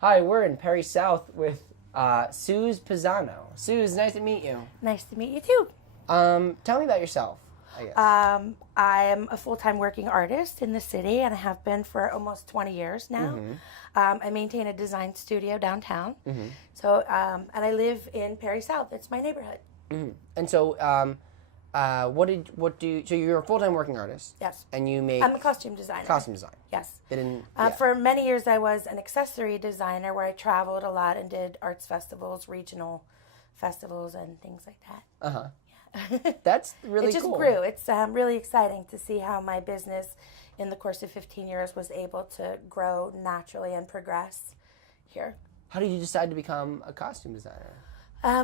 Hi, we're in Perry South with Suze Pisano. Suze, nice to meet you. Nice to meet you too. Tell me about yourself, I guess. I am a full-time working artist in the city, and I have been for almost 20 years now. I maintain a design studio downtown. So, and I live in Perry South. It's my neighborhood. And so, so you're a full-time working artist? Yes. And you make... I'm a costume designer. Costume design. Yes. Yeah. For many years, I was an accessory designer where I traveled a lot and did arts festivals, regional festivals, and things like that. Uh-huh. Yeah. That's really cool. It just grew. It's really exciting to see how my business in the course of 15 years was able to grow naturally and progress here. How did you decide to become a costume designer?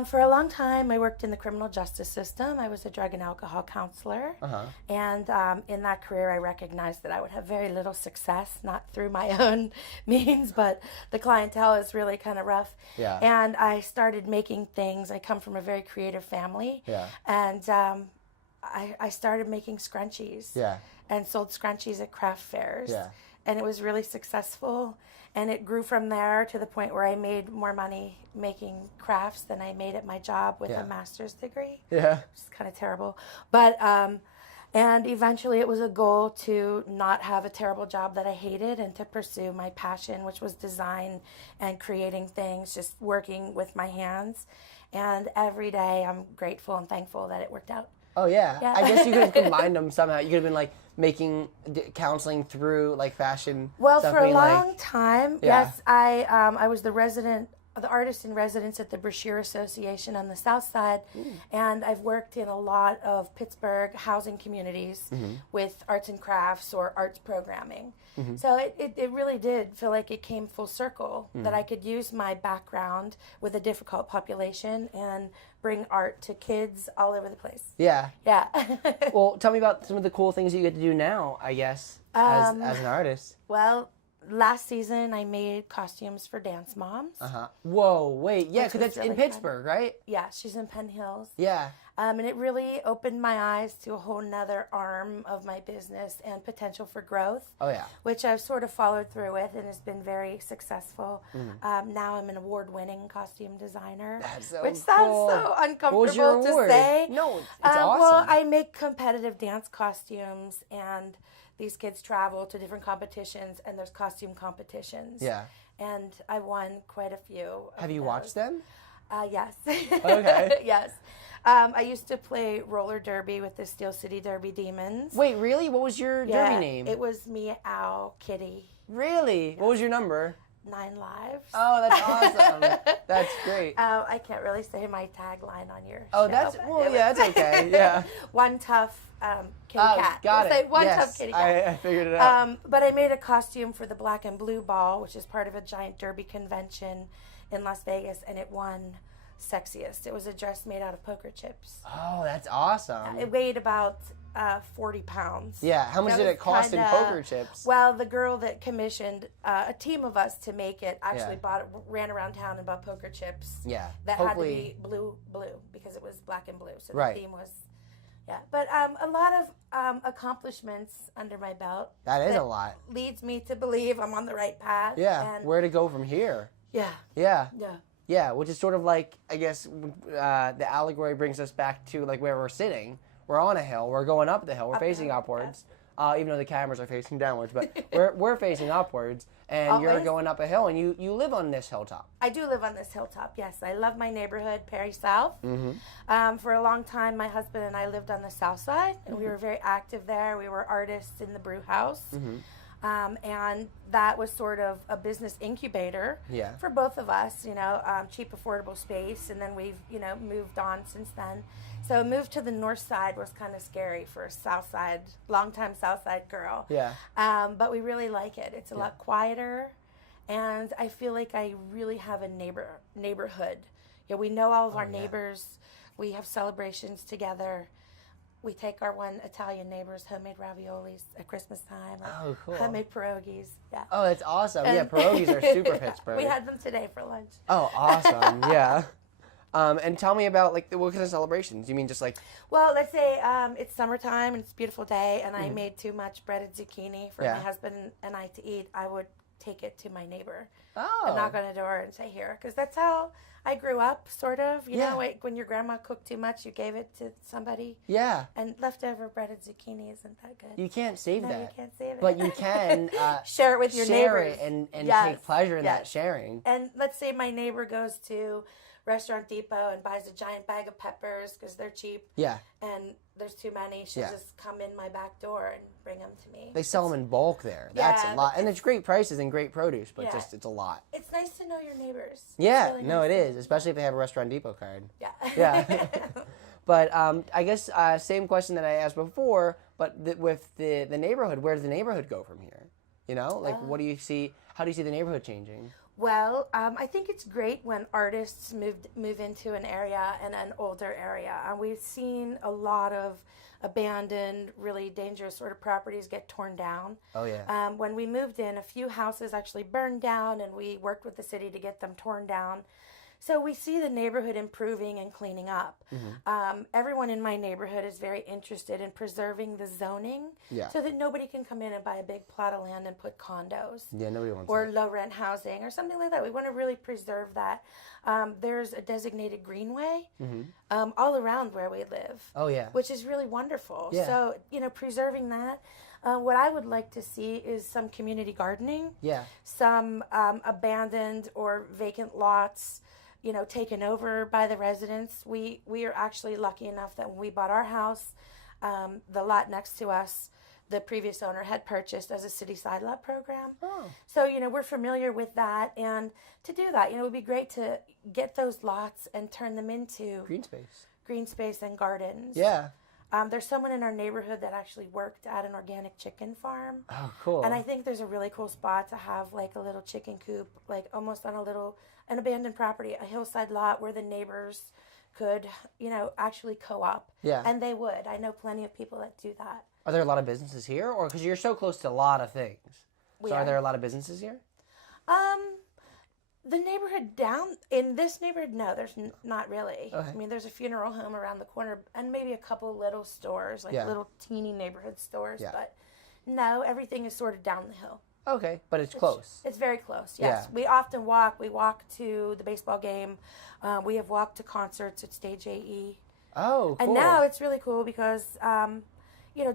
For a long time, I worked in the criminal justice system. I was a drug and alcohol counselor. And in that career, I recognized that I would have very little success, not through my own means, but the clientele is really kind of rough. Yeah. And I started making things. I come from a very creative family. Yeah. And I started making scrunchies. Yeah. And sold scrunchies at craft fairs. Yeah. And it was really successful. And it grew from there to the point where I made more money making crafts than I made at my job with a master's degree. Yeah. Which is kind of terrible. But, and eventually it was a goal to not have a terrible job that I hated and to pursue my passion, which was design and creating things, just working with my hands. And every day I'm grateful and thankful that it worked out. Oh, yeah. I guess you could have combined them somehow. You could have been, like, making counseling through, like, fashion. Well, for a long time, yes, I was the artist in residence at the Brochure Association on the South Side, and I've worked in a lot of Pittsburgh housing communities with arts and crafts or arts programming. So it really did feel like it came full circle, that I could use my background with a difficult population and bring art to kids all over the place. Yeah. Yeah. Well, tell me about some of the cool things you get to do now, I guess, as an artist. Well, last season I made costumes for Dance Moms. Whoa, wait. Yeah, because that's really in Pittsburgh, right? Yeah, she's in Penn Hills. Yeah. And it really opened my eyes to a whole nother arm of my business and potential for growth. Oh, yeah. Which I've sort of followed through with and has been very successful. Now I'm an award-winning costume designer. That's so which sounds so uncomfortable to say. No, it's awesome. Well, I make competitive dance costumes, and these kids travel to different competitions, and there's costume competitions. Yeah. And I won quite a few. Have you watched them? Yes. Okay. Yes. I used to play roller derby with the Steel City Derby Demons. Wait, really? What was your derby name? It was Meow Kitty. Really? What was your number? 9 lives. Oh, that's awesome. That's great. I can't really say my tagline on your show. Oh, that's okay. Yeah. One tough kitty cat. Got it. Say one yes, tough kitty cat. I figured it out. But I made a costume for the Black and Blue Ball, which is part of a giant derby convention in Las Vegas, and it won Sexiest. It was a dress made out of poker chips. Oh, that's awesome. It weighed about 40 pounds. Yeah, how much did it cost in poker chips? Well, the girl that commissioned a team of us to make it actually ran around town and bought poker chips. Yeah. That had to be blue, because it was black and blue. So the theme was, But a lot of accomplishments under my belt. That is a lot. Leads me to believe I'm on the right path. Yeah, where to go from here. Yeah. Yeah. Yeah. Yeah, which is sort of like, I guess, the allegory brings us back to like where we're sitting. We're on a hill. We're going up the hill. We're facing upwards, even though the cameras are facing downwards. But we're facing upwards, and you're going up a hill, and you live on this hilltop. I do live on this hilltop, yes. I love my neighborhood, Perry South. For a long time, my husband and I lived on the South Side, and we were very active there. We were artists in the brew house. And that was sort of a business incubator for both of us, cheap, affordable space. And then we've, moved on since then. So moved to the north side was kind of scary for a south side, longtime south side girl. Yeah. But we really like it. It's a lot quieter. And I feel like I really have a neighborhood. We know all of our neighbors. We have celebrations together. We take our one Italian neighbor's homemade raviolis at Christmas time. Oh, cool. Homemade pierogies. Yeah. Oh, that's awesome. Yeah, pierogies are super Pittsburgh. We had them today for lunch. Oh, awesome. Yeah. And tell me about, like, what kind of celebrations? You mean just like... Well, let's say it's summertime and it's a beautiful day, and I made too much breaded zucchini for my husband and I to eat. I would take it to my neighbor. Oh. And knock on the door and say, here. Because that's how I grew up, sort of. You know, like when your grandma cooked too much, you gave it to somebody. Yeah. And leftover breaded zucchini isn't that good. You can't save No, that. you can't save it. But you can share it with your neighbors. Share it and Yes, take pleasure in that yes. sharing. And let's say my neighbor goes to Restaurant Depot and buys a giant bag of peppers because they're cheap. Yeah. And there's too many. She'll just come in my back door and bring them to me. They sell them in bulk there. That's a lot. And it's great prices and great produce, but Yeah. it's a lot. It's nice to know your neighbors. Yeah, It's really no, nice it to is, know. especially if they have a Restaurant Depot card. Yeah. Yeah. But I guess same question that I asked before, but with the neighborhood, where does the neighborhood go from here? You know, like what do you see? How do you see the neighborhood changing? Well, I think it's great when artists move into an area and an older area. We've seen a lot of abandoned, really dangerous sort of properties get torn down. Oh, yeah. When we moved in, a few houses actually burned down, and we worked with the city to get them torn down. So we see the neighborhood improving and cleaning up. Everyone in my neighborhood is very interested in preserving the zoning so that nobody can come in and buy a big plot of land and put condos. Yeah, nobody wants Or that. low rent housing or something like that. We want to really preserve that. There's a designated greenway all around where we live. Oh, yeah. Which is really wonderful. Yeah. So, preserving that. What I would like to see is some community gardening. Yeah. Some abandoned or vacant lots, taken over by the residents. We are actually lucky enough that when we bought our house, the lot next to us, the previous owner had purchased as a city side lot program. Oh. So, we're familiar with that. And to do that, it would be great to get those lots and turn them into green space and gardens. Yeah. There's someone in our neighborhood that actually worked at an organic chicken farm. Oh, cool. And I think there's a really cool spot to have like a little chicken coop, like almost on an abandoned property, a hillside lot where the neighbors could, actually co-op. Yeah. And they would. I know plenty of people that do that. Are there a lot of businesses here? Or because you're so close to a lot of things. Are there a lot of businesses here? The neighborhood in this neighborhood, no, there's not really. Okay. I mean, there's a funeral home around the corner and maybe a couple little stores, like little teeny neighborhood stores. Yeah. But no, everything is sort of down the hill. Okay, but it's close. It's very close, yes. Yeah. We often walk. We walk to the baseball game. We have walked to concerts at Stage AE. Oh, cool. And now it's really cool because,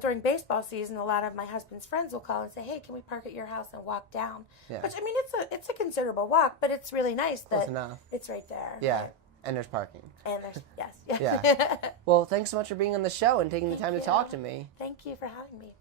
during baseball season, a lot of my husband's friends will call and say, hey, can we park at your house and walk down? Yeah. Which, I mean, it's a considerable walk, but it's really nice Close that enough. it's right there. Yeah, and there's parking. And there's, yes. Yeah. Well, thanks so much for being on the show and taking the time to talk to me. Thank you for having me.